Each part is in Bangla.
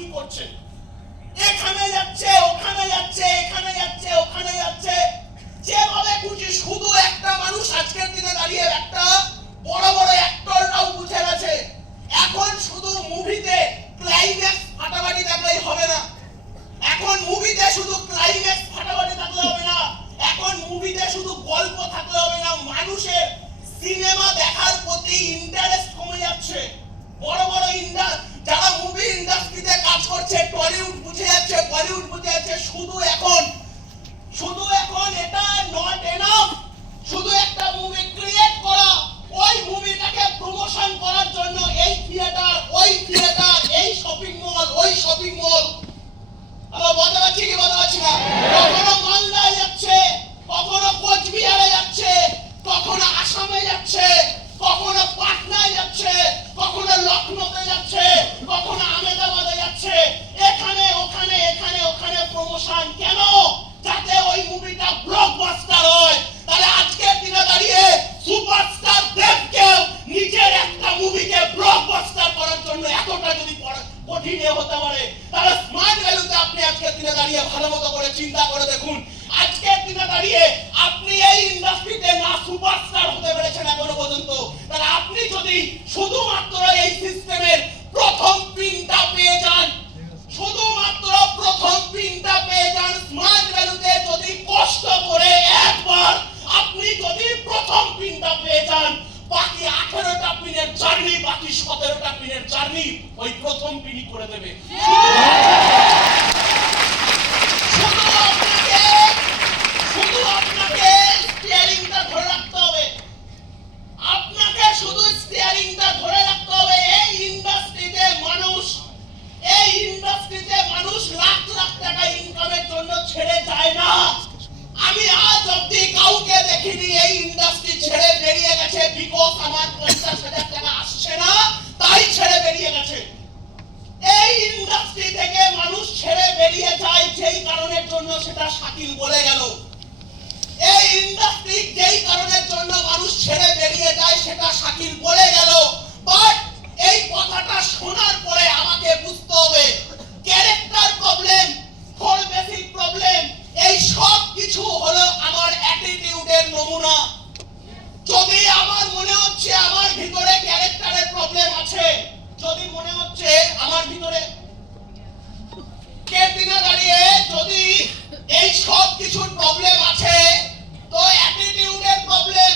কি করছে, এখানে যাচ্ছে ওখানে যাচ্ছে এখানে যাচ্ছে ওখানে যাচ্ছে, যেভাবে খুশি। শুধু একটা মানুষ আজকের দিনে দাঁড়িয়ে একটা বড় বড় অ্যাক্টররাও বুঝে গেছে এখন শুধু মুভিতে ক্লাইম্যাক্স ফাটাফাটি থাকলেই হবে না, এখন মুভিতে শুধু ক্লাইম্যাক্স ফাটাফাটি থাকলে হবে না, এখন মুভিতে শুধু গল্প থাকলে হবে না, মানুষের সিনেমা দেখার প্রতি ইন্টারেস্ট কমে যাচ্ছে। বড় বড় যারা মুভি ইন্ডাস্ট্রিতে কাজ করছে টলিউড বুঝে যাচ্ছে, বলিউড বুঝে যাচ্ছে, শুধু এখন এটা নট এনাফ শুধু একটা মুভি ক্রিয়েট করা, ওই মুভিটাকে প্রমোশন করার জন্য এই থিয়েটার ওই থিয়েটার, এই শপিং মল ওই শপিং মল। আমরা বলতে পারছি কি বলতে পারছি না? কখনো মালদায় যাচ্ছে, কখনো কোচবিহারে যাচ্ছে, কখনো আসামে যাচ্ছে, কখনো পাটনায় যাচ্ছে, কখনো লখনৌতে যাচ্ছে, কখনো আহমেদাবাদে যাচ্ছে, এখানে ওখানে এখানে ওখানে প্রমোশন। কেন? যাতে ওই মুভিটা ব্লকবাস্টার হয়। তাহলে আজকের দিনে দাঁড়িয়ে সুপারস্টার দেবকে নিজের একটা মুভিকে ব্লকবাস্টার করার জন্য এতটা যদি কঠিন হতে পারে, তাহলে স্মার্ট ভ্যালুতে আপনি আজকের দিনে দাঁড়িয়ে ভালো মতো করে চিন্তা করে দেখুন। আজকের দিনে দাঁড়িয়ে আপনি এই ইন্ডাস্ট্রিতে না সুপারস্টার হতে পেরেছেন এখনো পর্যন্ত, তাহলে আপনি যদি শুধুমাত্র এই সিস্টেমের প্রথম পিনটা পেয়ে যান, শুধুমাত্র প্রথম পিনটা পেয়ে যান, স্মার্ট ভ্যালুতে যদি কষ্ট করে একবার আপনি যদি প্রথম পিনটা পেয়ে যান, বাকি 18টা পিনের জার্নি, বাকি 17টা পিনের জার্নি ওই প্রথম পিনই করে দেবে। শুধু আপনাকে স্টিয়ারিংটা ধরে রাখতে হবে, আপনাকে শুধু স্টিয়ারিংটা ধরে রাখতে হবে। এই ইন্ডাস্ট্রিতে মানুষ লাখ লাখ টাকা ইনকামের জন্য ছেড়ে যায় না। আমি আজ অব্দি কাউকে দেখিনি এই ইন্ডাস্ট্রি ছেড়ে বেরিয়ে গেছে বিকজ আমার 50,000 টাকা আসছে না তাই ছেড়ে বেরিয়ে গেছে। এই ইন্ডাস্ট্রি থেকে মানুষ ছেড়ে বেরিয়ে যায় যেই কারণের জন্য সেটা শাকিল বলে গেল। এই ইন্ডাস্ট্রি যেই কারণের জন্য মানুষ ছেড়ে বেরিয়ে যায় সেটা শাকিল বলে গেল। বাট এই কথাটা শোনার পরে আমাকে বুঝতে হবে character problem, for basic problem, এই সব কিছু হলো আমার অ্যাটিটিউডের নমুনা। যদি আমার মনে হচ্ছে আমার ভিতরে ক্যারেক্টারের প্রবলেম আছে, যদি মনে হচ্ছে আমার ভিতরে কে দিনে দাঁড়িয়ে যদি এই সব কিছুর প্রবলেম আছে, তো অ্যাটিটিউডের প্রবলেম।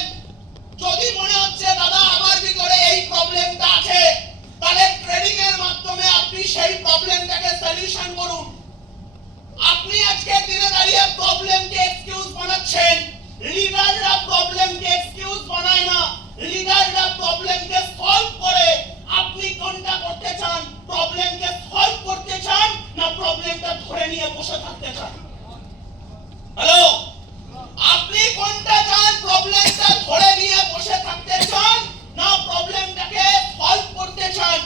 যদি মনে হচ্ছে দাদা আমার ভিতরে এই প্রবলেমটা আছে, তাহলে ট্রেনিং এর মাধ্যমে আপনি সেই প্রবলেমটাকে সলিউশন করুন। আপনি আজকে দিনে দাঁড়িয়ে প্রবলেমকে এক্সকিউজ বানাচ্ছেন, লিডাররা প্রবলেমকে এক্সকিউজ বানায় না, লিডাররা প্রবলেমকে সলভ করে। আপনি কোনটা করতে চান? প্রবলেমকে সলভ করতে চান না প্রবলেমটা ধরে নিয়ে বসে থাকতে চান? হ্যালো, আপনি কোনটা চান? প্রবলেমটা ধরে নিয়ে বসে থাকতে চান না প্রবলেমটাকে সলভ করতে চান?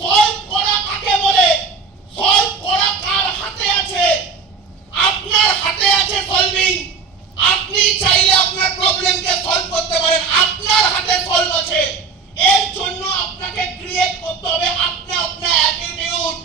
সলভ করা কাকে বলে? সলভ করা কার হাতে আছে? আপনার হাতে আছে সলভিং। আপনি চাইলে আপনার প্রবলেমকে সলভ করতে পারেন, আপনার হাতে সলভ আছে। এর জন্য আপনাকে ক্রিয়েট করতে হবে আপনার অ্যাটিটিউড।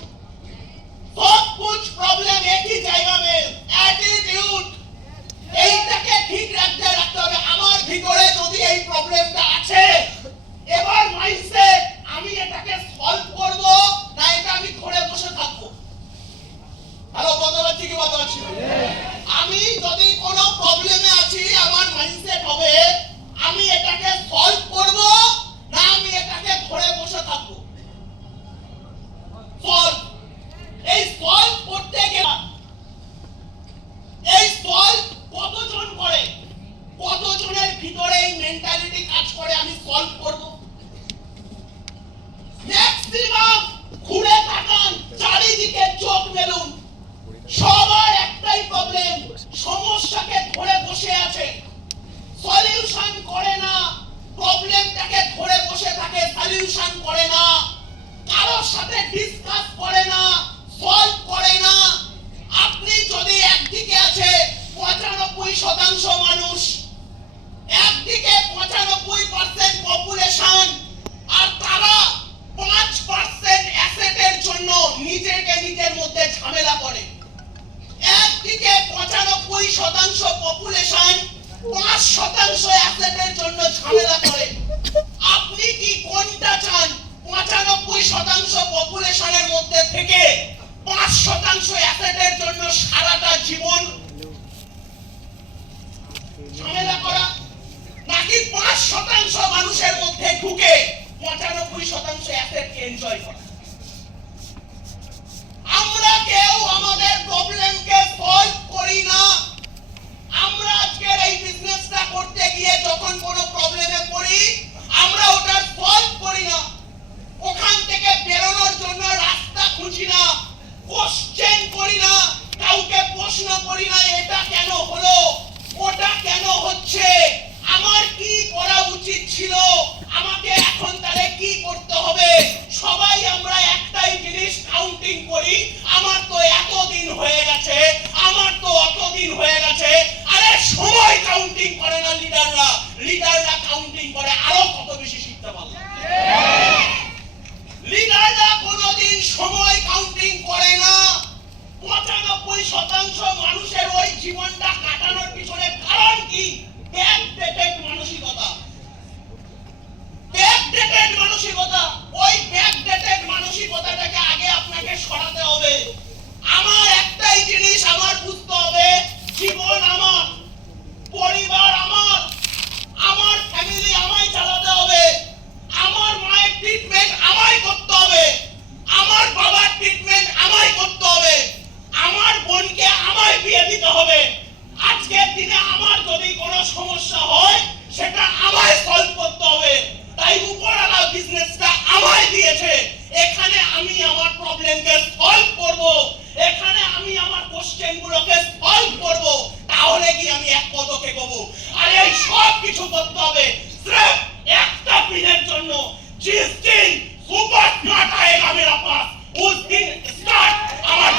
শতাংশ পপুলেশন 5% অ্যাসেটের জন্য ঝামেলা করে। আপনি কি কোনটা চান? 95% পপুলেশনের মধ্যে থেকে 5% অ্যাসেটের জন্য সারাটা জীবন ঝামেলা করা, নাকি 5% মানুষের মধ্যে ঢুকে 95% অ্যাসেটকে এনজয় করা? আমরা কেউ আমাদের প্রবলেমকে সলভ করি না। আমরা আজকের এই বিজনেসটা করতে গিয়ে যখন কোনো প্রবলেমে পড়ি, আমরা ওটা সলভ করি না, ওখান থেকে বেরোনোর জন্য রাস্তা খুঁজি না, কোশ্চেন করি না, কাউকে প্রশ্ন করি না এটা কেন হলো, ওটা কেন হচ্ছে, আমার কি করা উচিত ছিল, আমাকে এখন তাহলে কি করতে হবে। সবাই আমরা একটাই জিনিস কাউন্টিং করি, আমার তো এতদিন হয়ে গেছে, আমার তো অতদিন হয়ে গেছে। আরে সময় কাউন্টিং করে না লিডাররা, লিডাররা কাউন্টিং করে আরো কত বেশি শিখতে পারলাম। লিডাররা কোনোদিন সময় কাউন্টিং করে না। 95% মানুষের ওই জীবনটা কাটানোর পিছনে কারণ কি? ব্যাকডেটেড মানসিকতা। ব্যাকডেটেড মানসিকতা, ওই ব্যাকডেটেড মানসিকতাটাকে আগে আপনাকে সরাতে হবে। আমার একটাই জিনিস আমার বুঝতে হবে, জীবন আমার, পরিবার আমার, আমার ফ্যামিলি আমায় চালাতে হবে, আমার মায়ের ট্রিটমেন্ট আমায় করতে হবে, আমার বাবার ট্রিটমেন্ট আমায় করতে হবে, আমার বোনকে আমায় বিয়ে দিতে হবে। আজকের দিনে আমার যদি কোনো সমস্যা হয় সেটা আমায় সলভ করতে হবে। তাই উপরওয়ালা বিজনেসটা আমায় দিয়েছে, এখানে আমি আমার প্রবলেমকে সলভ করব, এখানে আমি আমার কোশ্চেনগুলোকে সলভ করব, তাহলে কি আমি এক পদকে গব। আর এই সব কিছু করতে হবে সির্ফ একটা দিনের জন্য। जिस दिन सुपर स्मार्ट आएगा मेरा पास, उस दिन स्टार्ट আমার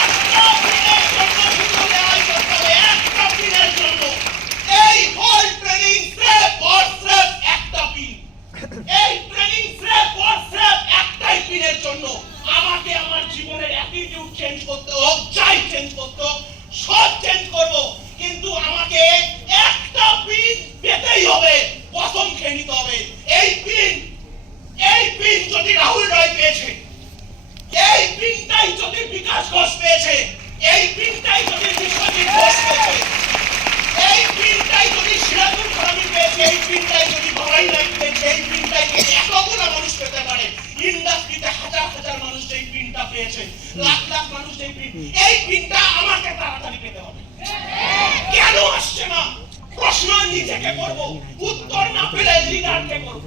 একটা দিনের জন্য শুধু লড়াই করতে হবে, একটা দিনের জন্য। এই হোল ট্রেনিং সির্ফ और सिर्फ একটা দিন, এই ট্রেনিং সির্ফ और सिर्फ একটাই দিনের জন্য। আমাকে আমার জীবনের অ্যাটিটিউড চেঞ্জ করতে হোক, চাই চেঞ্জ করতে হোক, সব চেঞ্জ করব, কিন্তু আমাকে একটা পিন পেতেই হবে, কসম খেয়ে নিতে হবে। এই পিন যদি রাহুল রয় পেয়েছে, এই পিনটাই যদি বিকাশ ঘোষ পেয়েছে, এই পিনটাই যদি বিশ্বজিৎ ঘোষ পেয়েছে, এই পিনটাই যদি সিরাজুল ফারামি পেয়েছে, এই পিনটাই যদি বাবাই নাইক পেয়েছে, এই পিনটাই যদি এতগুলো মানুষ পেতে পারে, ইন্ডাস্ট্রিতে হাজার হাজার মানুষ যেই পিনটা পেয়েছে, লাখ লাখ মানুষ যেই পিন, এই পিনটা আমাকে তাড়াতাড়ি পেতে হবে। কেন আসছে না? প্রশ্ন নিজেকে করব, উত্তর না পেলে লিডারকে করব।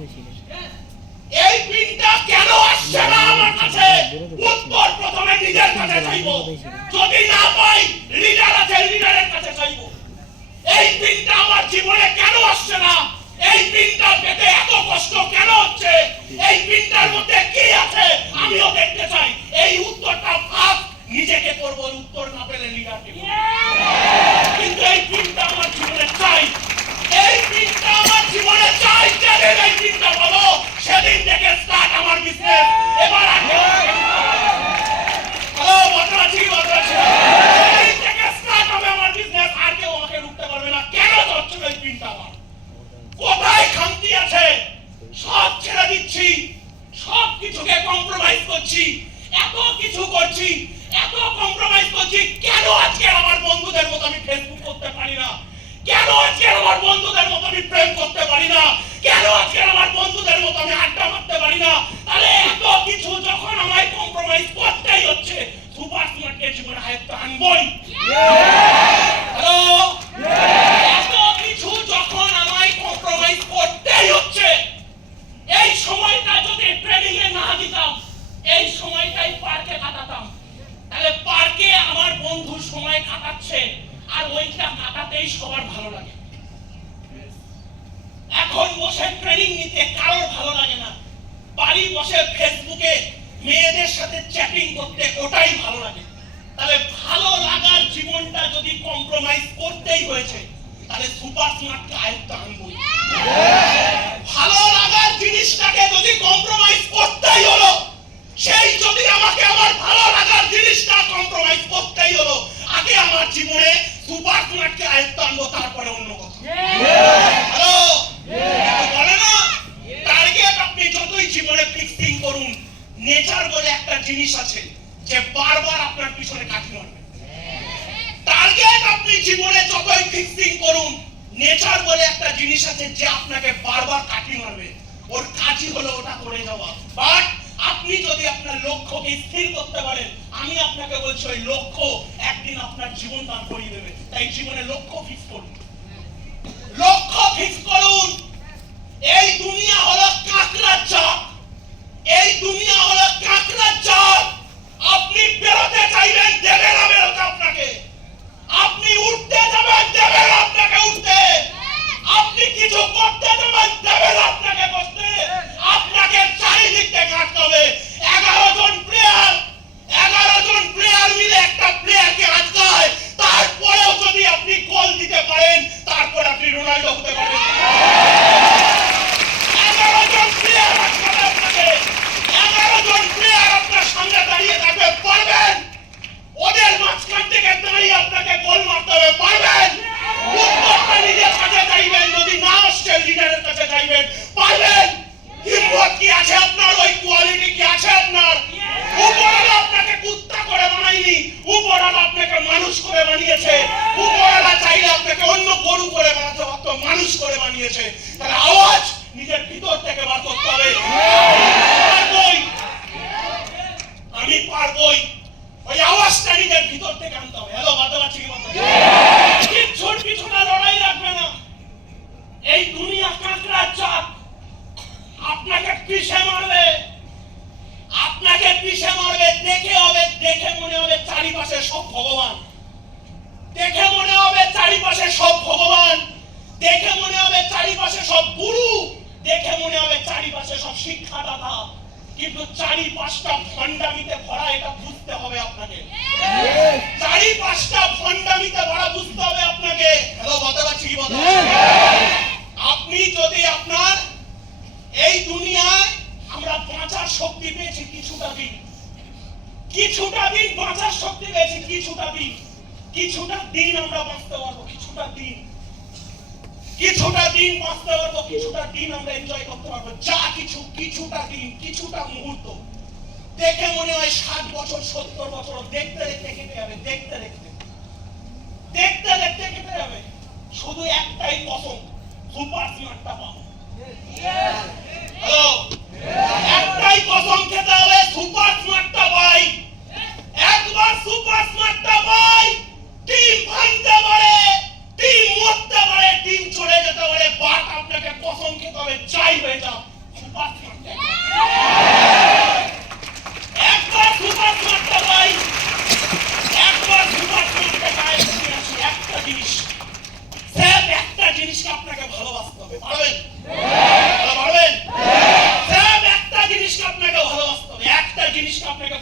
এই পিনটা কেন আসছে না আমার কাছে? উত্তর প্রথমে নিজের কাছে চাইবো, যদি না পাই লিডার আছে লিডারের কাছে চাইবো। এই পিনটা আমার জীবনে কেন আসছে না? এই পিনটা পেতে এত কষ্ট কেন হচ্ছে? এই পিনটার মধ্যে কি আছে আমিও দেখতে চাই। এই উত্তরটা ফার্স্ট নিজেকে করব, উত্তর না পেলে লিডারকে করব। কিন্তু এই পিনটা আমার জীবনে চাই, এই পিনটা আমার জীবনে চাই। যেদিন এই পিনটা পাবো সেদিন থেকে স্টার্ট আমার বিজনেস। এবার সেদিন থেকে স্টার্ট হবে আমার বিজনেস, আর কেউ আমাকে রুখতে পারবে না। কেন যাচ্ছে এই পিনটা আমার? কোথায় খামতি আছে? সব ছেড়ে দিচ্ছি, সব কিছুকে কম্প্রোমাইজ করছি, এত কিছু করছি, এত কম্প্রোমাইজ করছি। কেন আজকে আমার বন্ধুদের মতো আমি ফেসবুক করতে পারি না? কেন আজকে আমার বন্ধুদের মতো আমি প্রেম করতে পারি না? কেন আজকে আমার বন্ধুদের মতো আমি আড্ডা মারতে পারি না? তাহলে এত কিছু যখন আমায় কম্প্রোমাইজ করতেই হচ্ছে, সুপার স্মার্টকে জীবনে আয়ত্তে আনবই। হ্যালো, এত কিছু যখন আমায় কম্প্রোমাইজ করতেই হচ্ছে, এই সময়টা যদি ট্রেনিং এ না দিতাম, এই সময়টাই পার্কে কাটাতাম, তাহলে পার্কে আমার বন্ধু সময় কাটাচ্ছে আর ওইটা কাটাতেই সবার ভালো লাগে। এখন বসে ট্রেনিং নিতে কারোর ভালো লাগে না, বাড়ি বসে ফেসবুকে মেয়েদের সাথে চ্যাটিং করতে ওটাই ভালো লাগে। তাহলে ভালো লাগার জীবনটা যদি কম্প্রোমাইজ করতেই হয়েছে, তাহলে সুপার স্মার্টকে আয়ত্তে আনবো। ভালো লাগার জিনিসটাকে যদি কম্প্রোমাইজ করতেই হলো, সেই যদি আমাকে আমার ভালো লাগার জিনিসটা কম্প্রোমাইজ করতেই হলো, আগে আমার জীবন বলে একটা জিনিস আছে যে বারবার আপনার পিছনে কাঠি মারবে। টার্গেট আপনি জীবনে যতই ফিক্সিং করুন, নেচার বলে একটা জিনিস আছে যে আপনাকে বারবার কাঠি মারবে। ওর কাজই হলো ওটা করে যাওয়া। বাট আপনি যদি আপনার লক্ষ্যকে স্থির করতে পারেন, আমি আপনাকে বলছি ওই লক্ষ্য একদিন আপনার জীবন দান করিয়ে দেবে। তাই জীবনে লক্ষ্য ফিক্স করুন, লক্ষ্য ফিক্স করুন। এই দুনিয়া হলো কাঁকড়ার জাল, এই দুনিয়া হলো কাঁকড়ার জাল। আপনি বেরোতে চাইবেন, দেবে না বেরোতে আপনাকে। আপনি উঠতে যাবেন, দেবে না আপনাকে উঠতে। আপনি কিছু করতে যাবেন, দেবে না আপনাকে করতে। আপনাকে চারিদিক থেকে আটকাতে হবে। 11 জন প্লেয়ার মিলে একটা প্লেয়ারকে আটকায়, তারপরেও যদি আপনি গোল দিতে পারেন, তারপর আপনি রোনাল্ডো হতে পারেন। 11 জন প্লেয়ার আটকাবে আপনাকে, 11 জন প্লেয়ার আপনার সামনে দাঁড়িয়ে থাকবে, পারবেন? ওদের মাঝখান থেকে দাঁড়িয়ে আপনাকে গোল মারতে হবে, পারবেন? উত্তরটা নিজের কাছে চাইবেন, যদি না আসছে লিডারের কাছে চাইবেন, পারবেন? হিম্মত কি আছে আপনার? ওই কোয়ালিটি কি আছে আপনার? উপরওয়ালা আপনাকে কুত্তা করে বানায়নি, উপরওয়ালা আপনাকে মানুষ করে বানিয়েছে। উপরওয়ালা চাইলে আপনাকে অন্য গরু করে বানাতে পারতো, মানুষ করে বানিয়েছে। তাহলে আওয়াজ নিজের ভিতর থেকে বার করতে হবে, আমি পারবই। ওই আওয়াজটা নিজের ভিতর থেকে আনতে হবে। হ্যালো, বাদ পাচ্ছি কি বলতে? কিচ্ছুর পিছনে লড়াই রাখবে না। এই দুনিয়া কাঁকড়ার জাল, আপনাকে পিছে মারবে, আপনাকে পিছে মারবে। দেখে হবে, দেখে মনে হবে চারিপাশে সব ভগবান, দেখে মনে হবে চারিপাশে সব ভগবান, দেখে মনে হবে চারিপাশে সব গুরু, দেখে মনে হবে চারিপাশে সব শিক্ষাদাতা। কিন্তু চারিপাশটা ভণ্ডামিতে ভরা, এটা বুঝতে হবে আপনাকে। চারিপাশটা ভণ্ডামিতে ভরা, বুঝতে হবে আপনাকে। হ্যালো, বলতে পারছি কি বলতে? আপনি যদি আপনার এই দুনিয়ায় আমরা বাঁচার শক্তি পেয়েছি কিছুটা দিন, কিছুটা দিন বাঁচার শক্তি পেয়েছি, কিছুটা দিন, কিছুটা দিন আমরা বাঁচতে পারবো, কিছুটা দিন, কিছুটা দিন বাঁচতে পারবো, কিছুটা দিন আমরা এনজয় করতে পারবো। যা কিছু, কিছুটা দিন, কিছুটা মুহূর্ত। দেখে মনে হয় 60 বছর 70 বছর, দেখতে দেখতে কেটে যাবে, দেখতে দেখতে দেখতে দেখতে কেটে যাবে। শুধু একটাই কসম, সুপার স্মার্টটা পাবো। হ্যালো, একটাই কসম খেতে হবে, সুপার স্মার্টটা পাই। একবার সুপার স্মার্টটা পাই, টিম ভাঙতে পারে, টিম মরতে পারে, টিম চলে যেতে পারে, বাট আপনাকে কসম খেতে হবে, চাই হয়ে যাও সুপার স্মার্টটা। একবার সুপার স্মার্টটা পাই, একবার সুপার স্মার্টটা পাই। একটা জিনিস, স্যার একটা জিনিসকে আপনাকে ভালোবাসতে হবে, পারবেন? পারবেন? স্যার একটা জিনিসকে আপনাকে ভালোবাসতে হবে, একটা জিনিসকে আপনাকে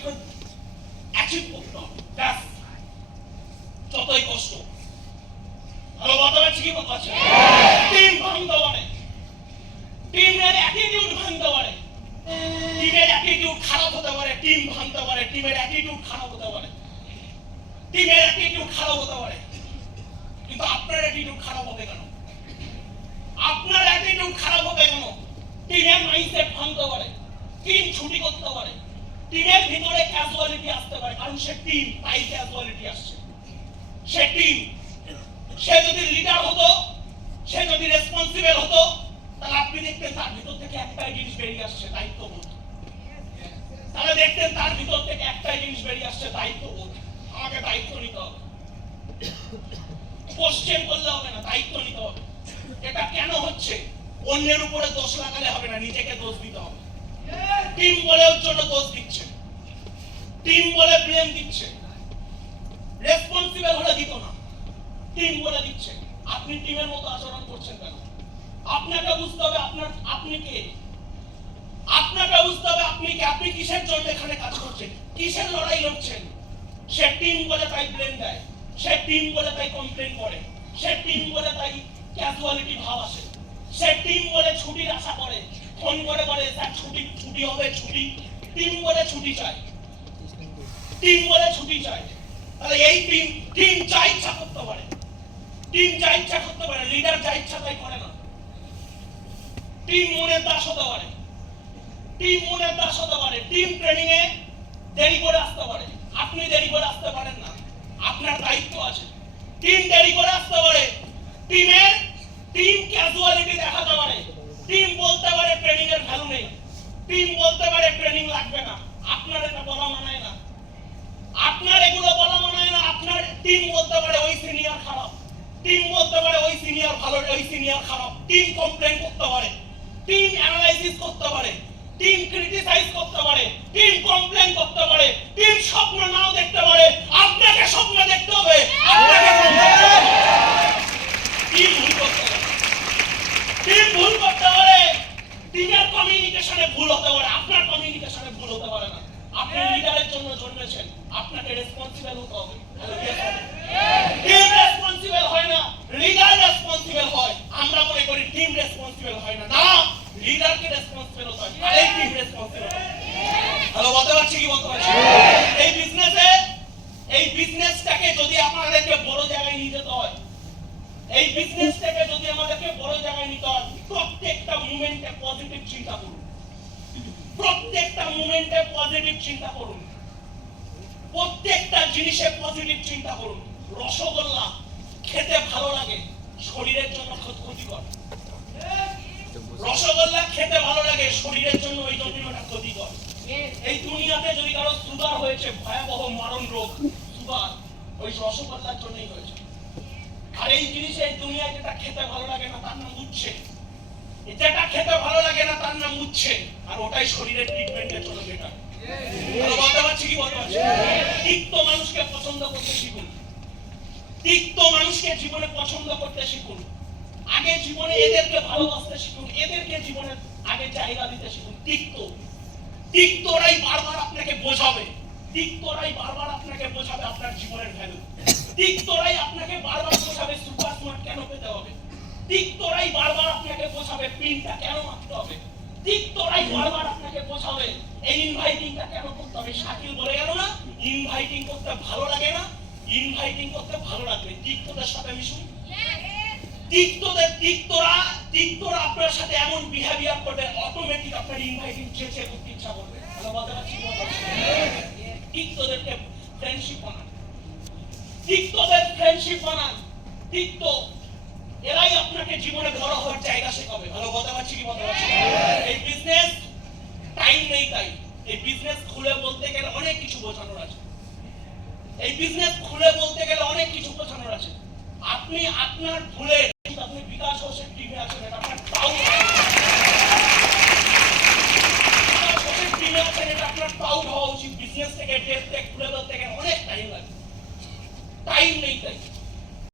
অ্যাচিভ করতে হবে, ব্যাস। যতই কষ্ট। ভালো কথা বলছি কি কথা আছে? টিম ভাঙতে পারে, টিমের অ্যাটিটিউড ভাঙতে পারে, টিমের অ্যাটিটিউড খারাপ হতে পারে, টিম ভাঙতে পারে, টিমের অ্যাটিটিউড খারাপ হতে পারে, টিমের অ্যাটিটিউড খারাপ হতে পারে। কিন্তু আপনার অ্যাটিটিউড খারাপ হবে কেন? আপনার অ্যাটিটিউড খারাপ হবে কেন? টিমের মাইন্ডসেট ভাঙতে পারে, টিম ছুটি করতে পারে, টিমের ভিতরে ক্যাজুয়ালিটি আসতে পারে, কারণ সে টিম, তাই ক্যাজুয়ালিটি আসছে। সে টিম, সে যদি লিডার হতো, সে যদি রেসপন্সিবল হতো, তাহলে আপনি দেখতেন তার ভিতর থেকে একটাই জিনিস বেরিয়ে আসছে, দায়িত্ববোধ। তাহলে দেখতেন তার ভিতর থেকে একটাই জিনিস বেরিয়ে আসছে, দায়িত্ববোধ। আমাকে দায়িত্ব নিতে হবে, কোশ্চেন করলে হবে না, দায়িত্ব নিতে হবে। এটা কেন হচ্ছে? অন্যের উপরে দোষ লাগালে হবে না, নিজেকে দোষ দিতে হবে। টিম বলে ওর জন্য দোষ দিচ্ছে, টিম বলে ব্লেম দিচ্ছে, রেসপন্সিবল হলে দিত না, টিম বলে দিচ্ছে। আপনি টিমের মতো আচরণ করছেন কেন? আপনাকে বুঝতে হবে আপনি কে, আপনাকে বুঝতে হবে আপনি কে, আপনি কিসের জন্য এখানে কাজ করছেন, কিসের লড়াই লড়ছেন। সে টিম বলে তাই ব্লেম দেয়, সে টিম বলে তাই কমপ্লেন করে, সে টিম বলে তাই ক্যাজুয়ালিটি ভাব আসে, সে টিম বলে ছুটির আশা করে, ফোন করে বলে স্যার ছুটি হবে, ছুটি। টিম বলে ছুটি চায়, টিম বলে ছুটি চায়। তাহলে এই টিম যা ইচ্ছা করতে পারে, টিম যা ইচ্ছা করতে পারে, লিডার যা ইচ্ছা তাই করে না। টিম মনের দাস হতে পারে, টিম মনের দাস হতে পারে। টিম ট্রেনিং এ দেরি করে আসতে পারে, আপনি দেরি করে আসতে পারেন না, আপনার দায়িত্ব আছে। টিম দেরি করে আসতে পারে, টিম ক্যাজুয়ালিটি দেখাতে পারে, টিম বলতে পারে ট্রেনিং এর ভ্যালু নেই, টিম বলতে পারে ট্রেনিং লাগবে না, আপনার এটা বলা মানায় না, আপনার এগুলো বলা মানায় না। আপনার টিম বলতে পারে ওই সিনিয়র খারাপ, টিম বলতে পারে ওই সিনিয়র ভালো, ওই সিনিয়র খারাপ, টিম কমপ্লেন করতে পারে, টিম অ্যানালাইসিস করতে পারে, টিম ক্রিটিসাইজ করতে পারে, টিম কমপ্লেন করতে পারে, টিম স্বপ্ন নাও দেখতে পারে, আপনাকে স্বপ্ন দেখতে হবে, আপনাকে টিম ভুল করতে পারে, টিম ভুল করতে পারে, টিমের কমিউনিকেশনে ভুল হতে পারে, আপনার কমিউনিকেশনে ভুল হতে পারে না। আপনি লিডারের জন্য জন্মেছেন, আপনাকে রেসপন্সিবল হতে হবে। টিম রেসপন্সিবল হয় না, লিডার রেসপন্সিবল হয়। আমরা মনে করি টিম রেসপন্সিবল হয় না, না, লিডারকে রেসপন্সিবল হতে হয়, আরেক টিম রেসপন্সিবল হয়। হ্যালো, বলতে পারছি কি বলতে পারছি? এই বিজনেসটাকে যদি আমাদেরকে বড় জায়গায় নিয়ে যেতে হয়, এই বিজনেসটাকে যদি আমাদেরকে বড় জায়গায় নিতে হয়, প্রত্যেকটা মোমেন্টে পজিটিভ চিন্তা করুন, প্রত্যেকটা মোমেন্টে পজিটিভ চিন্তা করুন, প্রত্যেকটা জিনিসে পজিটিভ চিন্তা করুন। রসগোল্লা খেতে ভালো লাগে, শরীরের জন্য ক্ষতিকর। রসগোল্লা খেতে ভালো লাগে, শরীরের জন্য ওই জন্য ওটা ক্ষতিকর। এই দুনিয়াতে যদি কারো সুগার হয়েছে, ভয়াবহ মারণ রোগ সুগার, ওই রসগোল্লার জন্যই হয়েছে। আর এই জিনিস এই দুনিয়ায় যেটা খেতে ভালো লাগে না তার নাম উচ্ছে, যেটা খেতে ভালো লাগে না তার নাম উচ্ছে, আর ওটাই শরীরের ট্রিটমেন্টের জন্য বেটার। বলতে পারছি কি বলতে পারছি? তিক্ত মানুষকে পছন্দ করতে শিখুন, তিক্ত মানুষকে জীবনে পছন্দ করতে শিখুন, আগে জীবনে এদেরকে ভালোবাসতে শিখুন, এদেরকে জীবনে আগে জায়গা দিতে শিখুন। তিক্তরাই বারবার আপনাকে বোঝাবে, তিক্তরাই বারবার আপনাকে বোঝাবে আপনার জীবনের ভ্যালু, তিক্তরাই আপনাকে বারবার বোঝাবে সুপার স্মার্ট কেন পেতে হবে, তিক্তরাই বারবার আপনাকে বোঝাবে পিনটা কেন মারতে হবে, তিক্তরাই বারবার আপনাকে বোঝাবে এই ইনভাইটিংটা কেন করতে হবে। শাকিল বলে গেল না, ইনভাইটিং করতে ভালো লাগে না, ইনভাইটিং করতে ভালো লাগবে। তিক্তদের সাথে মিশুন, তিক্তরা আপনার সাথে এমন বিহেভিয়ার করবে, অটোমেটিক আপনার ইনভাইটিং চেঁচে করতে ইচ্ছা করবে। তিক্তদেরকে ফ্রেন্ডশিপ বানান, তিক্তদের ফ্রেন্ডশিপ বানান। তিক্ত এরাই আপনাকে জীবনে বড় হওয়ার জায়গা শেখাবে। ভালো বলতে পারছি কি বলতে পারছি? এই বিজনেস টাইম নেই, তাই এই বিজনেস খুলে বলতে গেলে অনেক কিছু বোঝানোর আছে, এই বিজনেস খুলে বলতে গেলে অনেক কিছু বোঝানোর আছে। আপনি আপনার ভুলে আপনি বিকাশ ঘোষের টিমে আছেন, এটা আপনার প্রাউড, বিকাশ ঘোষের টিমে আছেন, এটা আপনার প্রাউড হওয়া উচিত। বিজনেস থেকে ডেট থেকে খুলে বলতে গেলে অনেক টাইম লাগে, টাইম নেই তাই